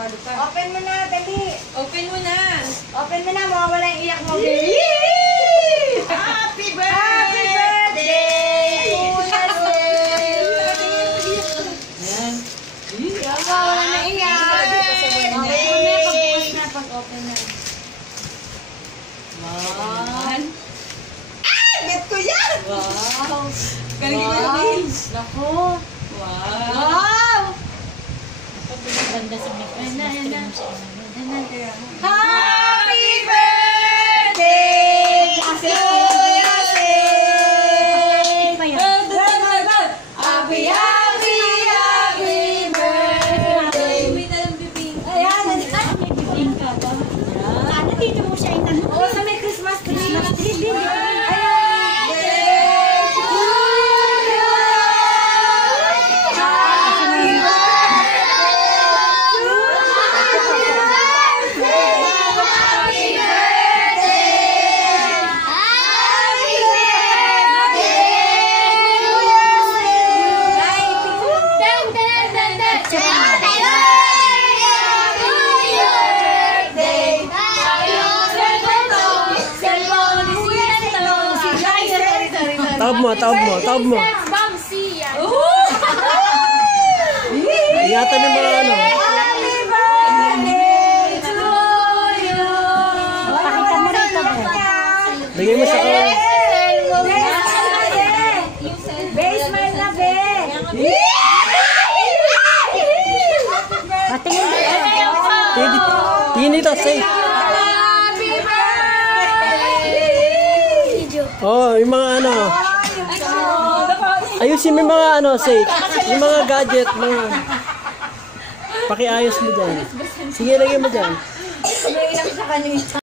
kabado ka. Open mo na, dali. Open mo na. Open mo na, mawawala yung iyak mo. Happy Happy birthday! Yan. Mawawala na iyak. Mamaya pag-open na, pag-open na. One. Bet ko yan! Wow. Galing mo yung Naku. Wow. Wow! Ganda sa may Christmas tree mo sa inyo. Happy birthday to Yasin! Pa yan. Happy, happy, happy birthday! Ayan, May bibing ka ba? Ano dito mo siya inano? oh, sa may Christmas tree. Christmas tree din. Taob mo. Ingatan yung mga ano. Happy birthday to you! Pakita mo rito ba? Lagay mo sa kawan. Basement na, be! Patingin dito. Tingin dito, safe. Happy birthday! Oh, yung mga ano. Ayusin mo yung mga ano, safe. Yung mga gadget, mga. Pakiayos mo dyan. Sige, lagay mo dyan. May ilang sa kanina.